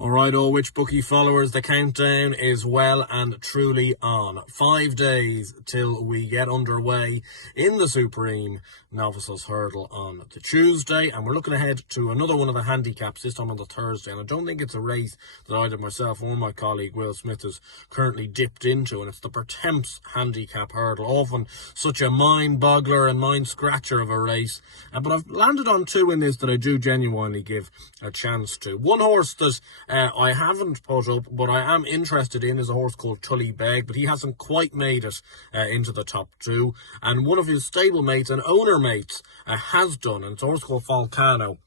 Alright, all Which Bookie followers, the countdown is well and truly on. 5 days till we get underway in the Supreme Novices Hurdle on the Tuesday, and we're looking ahead to another one of the handicaps, this time on the Thursday, and I don't think it's a race that either myself or my colleague Will Smith is currently dipped into, and it's the Pertemps Handicap Hurdle. Often such a mind-boggler and mind-scratcher of a race, but I've landed on two in this that I do genuinely give a chance to. One horse that I haven't put up, but I am interested in, is a horse called Tully Beg, but he hasn't quite made it into the top two. And one of his stable mates and owner mates has done, and it's a horse called Volcano,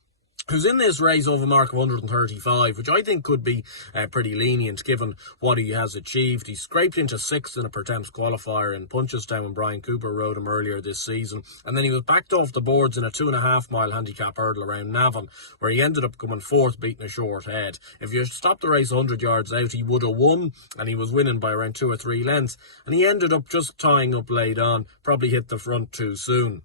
who's in this race over a mark of 135, which I think could be pretty lenient given what he has achieved. He scraped into 6th in a Pertemps qualifier in Punchestown when Brian Cooper rode him earlier this season, and then he was backed off the boards in a 2.5 mile handicap hurdle around Navan, where he ended up coming 4th, beating a short head. If you stopped the race 100 yards out, he would have won, and he was winning by around 2 or 3 lengths, and he ended up just tying up late on, probably hit the front too soon.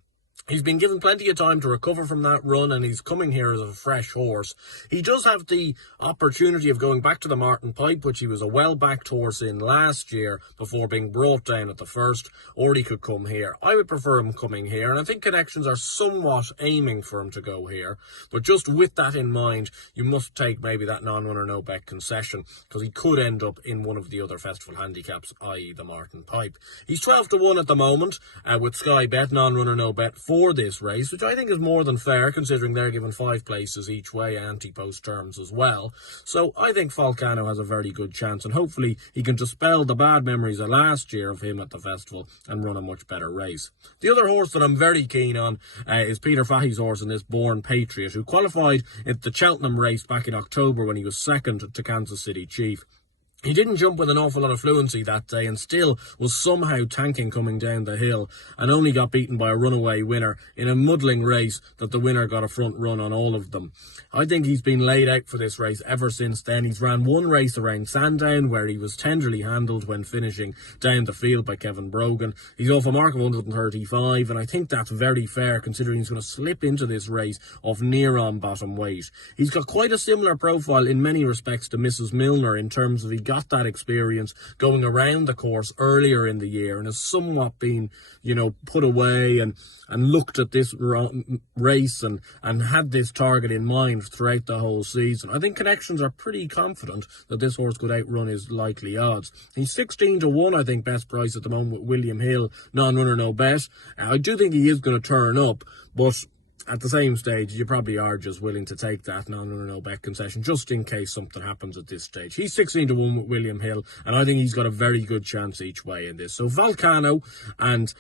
He's been given plenty of time to recover from that run, and he's coming here as a fresh horse. He does have the opportunity of going back to the Martin Pipe, which he was a well-backed horse in last year before being brought down at the first, or he could come here. I would prefer him coming here, and I think connections are somewhat aiming for him to go here. But just with that in mind, you must take maybe that non-runner no-bet concession, because he could end up in one of the other festival handicaps, i.e. the Martin Pipe. He's 12 to 1 at the moment, with Sky Bet, non-runner no-bet, for this race, which I think is more than fair considering they're given 5 places each way, Ante-Post terms as well. So I think Volcano has a very good chance, and hopefully he can dispel the bad memories of last year of him at the festival and run a much better race. The other horse that I'm very keen on is Peter Fahey's horse in this, Born Patriot, who qualified at the Cheltenham race back in October when he was 2nd to Kansas City Chief. He didn't jump with an awful lot of fluency that day and still was somehow tanking coming down the hill, and only got beaten by a runaway winner in a muddling race that the winner got a front run on all of them. I think he's been laid out for this race ever since then. He's ran one race around Sandown where he was tenderly handled when finishing down the field by Kevin Brogan. He's off a mark of 135, and I think that's very fair considering he's going to slip into this race off near on bottom weight. He's got quite a similar profile in many respects to Mrs. Milner in terms of he got that experience going around the course earlier in the year and has somewhat been, put away and looked at this race and had this target in mind throughout the whole season. I think connections are pretty confident that this horse could outrun his likely odds. He's 16 to 1, I think, best price at the moment with William Hill, non-runner no bet. I do think he is going to turn up, but at the same stage, you probably are just willing to take that non-runner no bet concession just in case something happens at this stage. He's 16 to 1 with William Hill, and I think he's got a very good chance each way in this. So Volcano and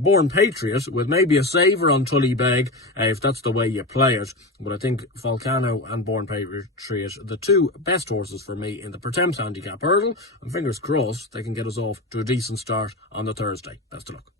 Born Patriot, with maybe a saver on Tully Beg, if that's the way you play it. But I think Volcano and Born Patriot, the two best horses for me in the Pertemps Handicap Hurdle, and fingers crossed they can get us off to a decent start on the Thursday. Best of luck.